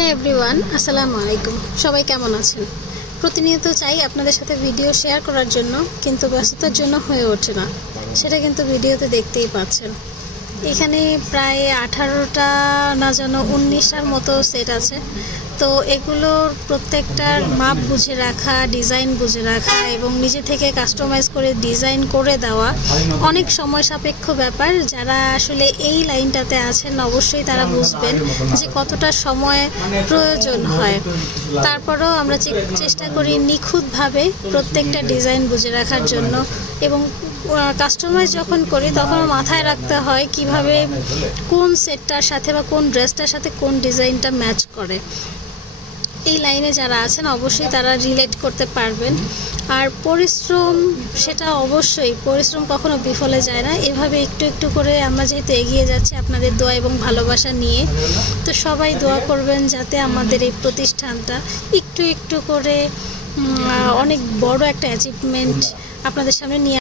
হে everyone, আসসালামু আলাইকুম। সবাই কেমন আছেন? প্রতিনিয়ত চাই আপনাদের সাথে ভিডিও শেয়ার করার জন্য, কিন্তু ব্যস্ততার জন্য হয়ে ওঠে না। সেটা কিন্তু ভিডিওতে দেখতেই পাচ্ছেন। এখানে প্রায় 18টা না যেন 19টার মতো সেট আছে। তো এগুলোর প্রত্যেকটার মাপ বুঝে রাখা, ডিজাইন বুঝে রাখা এবং নিজে থেকে কাস্টমাইজ করে ডিজাইন করে দেওয়া অনেক সময় সাপেক্ষ ব্যাপার। যারা আসলে এই লাইনটাতে আছেন অবশ্যই তারা বুঝবেন যে কতটা সময় প্রয়োজন হয়। তারপরেও আমরা চেষ্টা করি নিখুঁতভাবে প্রত্যেকটা ডিজাইন বুঝে রাখার জন্য, এবং কাস্টমাইজ যখন করি তখন মাথায় রাখতে হয় কিভাবে কোন সেটটার সাথে বা কোন ড্রেসটার সাথে কোন ডিজাইনটা ম্যাচ করে। এই লাইনে যারা আছেন অবশ্যই তারা রিলেট করতে পারবেন। আর পরিশ্রম, সেটা অবশ্যই পরিশ্রম কখনো বিফলে যায় না। এভাবে একটু একটু করে আমরা যেহেতু এগিয়ে যাচ্ছি আপনাদের দোয়া এবং ভালোবাসা নিয়ে, তো সবাই দোয়া করবেন যাতে আমাদের এই প্রতিষ্ঠানটা একটু একটু করে অনেক বড় একটা অ্যাচিভমেন্ট আপনাদের সামনে নিয়ে